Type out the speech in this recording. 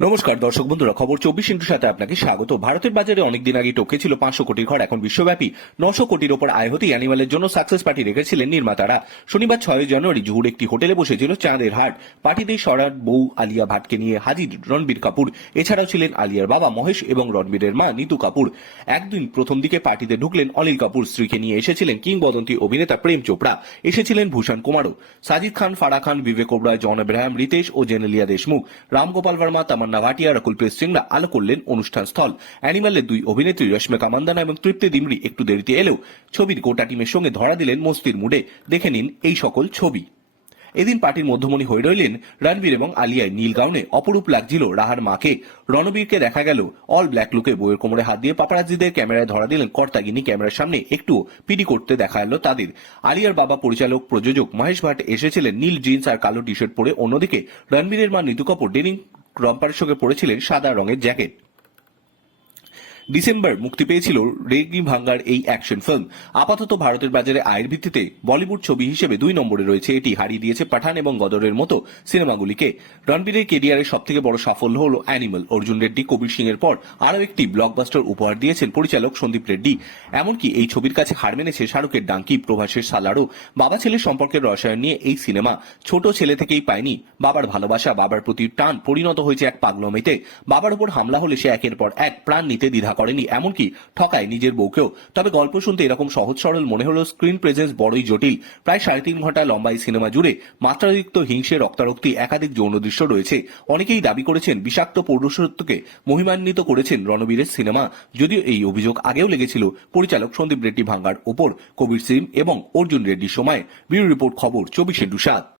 নমস্কার, দর্শক বন্ধুরা, খবর চব্বিশ ইন্টুর সাথে আপনাকে স্বাগত। ভারতের বাজারে অনেকদিন আগে টপকে ছিল পাঁচশো কোটির ঘর, এখন বিশ্বব্যাপী নশো কোটির ওপর আয় হতে অ্যানিমালের জন্য সাকসেস পার্টি রেখেছিলেন নির্মাতারা। শনিবার ছয় জানুয়ারি জুহুর একটি হোটেলে বসেছিল চাঁদের হাট। পার্টিতে সরার বউ আলিয়া ভাটকে নিয়ে হাজির রণবীর কাপুর। এছাড়াও ছিলেন আলিয়ার বাবা মহেশ এবং রণবীরের মা নিতু কাপুর। একদিন প্রথম দিকে পার্টিতে ঢুকলেন অনিল কাপুর, স্ত্রীকে নিয়ে এসেছিলেন কিংবদন্তি অভিনেতা প্রেম চোপড়া। এসেছিলেন ভূষণ কুমারও। সাজিদ খান ফারা খান, বিবেক ওবরায়, জন এব্রাহাম রিতেশ ও জেনেলিয়া দেশমুখ। রামগোপাল বর্মা তামান্না ভাটিয়া, রকুল প্রেস সিংরা আলো করলেন অনুষ্ঠান স্থল। অ্যানিমালের দুই অভিনেত্রী রশ্মিকা মান্দানা এবং তৃপ্তি দিমরি একটু দেরিতে এলেও ছবির গোটা টিমের সঙ্গে ধরা দিলেন মস্তির মুডে। দেখে নিন এই সকল ছবি। এদিন পার্টির মধ্যমণি হয়ে রইলেন রণবীর এবং আলিয়ায় নীল গাউনে অপরূপ লাগছিল রাহার মাকে। রণবীরকে দেখা গেল অল ব্ল্যাক লুকে বইয়ের কোমরে হাত দিয়ে পাপারাজিদের ক্যামেরায় ধরা দিলেন কর্তাগিনী ক্যামেরার সামনে। একটু পিডি করতে দেখা এলো তাদের। আলিয়ার বাবা পরিচালক, প্রযোজক মহেশ ভাট এসেছিলেন নীল জিন্স আর কালো টি শার্ট পরে। অন্যদিকে রণবীরের মা নিতু কাপুর ডেনিং রম্পারের সঙ্গে পরেছিলেন সাদা রঙের জ্যাকেট। ডিসেম্বর মুক্তি পেয়েছিল রেগনি ভাঙ্গার এই অ্যাকশন ফিল্ম। আপাতত ভারতের বাজারে আয়ের ভিত্তিতে বলিউড ছবি হিসেবে দুই নম্বরে রয়েছে এটি, হারিয়ে দিয়েছে পাঠান এবং গদরের মতো সিনেমাগুলিকে। রণবীরের কেরিয়ারের সব থেকে বড় সাফল্য হল অ্যানিমাল। অর্জুন রেড্ডি, কবির সিং এর পর আরও একটি ব্লকবাস্টার উপহার দিয়েছেন পরিচালক সন্দীপ রেড্ডি। এমনকি এই ছবির কাছে হার মেনেছে শাহরুখের ডাঙ্কি, প্রভাসের সালারও বাবা ছেলের সম্পর্কের রসায়ন নিয়ে এই সিনেমা ছোট ছেলে থেকেই পায়নি। বাবার ভালোবাসা, বাবার প্রতি টান পরিণত হয়েছে এক পাগলমেতে। বাবার উপর হামলা হলে সে একের পর এক প্রাণ নিতে দ্বিধা করেনি, এমনকি ঠকায় নিজের বউকেও। তবে গল্প শুনতে এরকম সহজ সরল মনে হলো স্ক্রিন প্রেজেন্স বড়ই জটিল। প্রায় সাড়ে তিন ঘণ্টা লম্বা এই সিনেমা জুড়ে মাত্রাতিরিক্ত হিংসে, রক্তারক্তি, একাধিক যৌন দৃশ্য রয়েছে। অনেকেই দাবি করেছেন বিষাক্ত পৌরসত্বকে মহিমান্বিত করেছেন রণবীরের সিনেমা। যদিও এই অভিযোগ আগেও লেগেছিল পরিচালক সন্দীপ রেড্ডি ভাঙ্গার ওপর। কবির সিং এবং অর্জুন রেড্ডির সময়। ব্যুরো রিপোর্ট খবর চব্বিশে ডুসাদ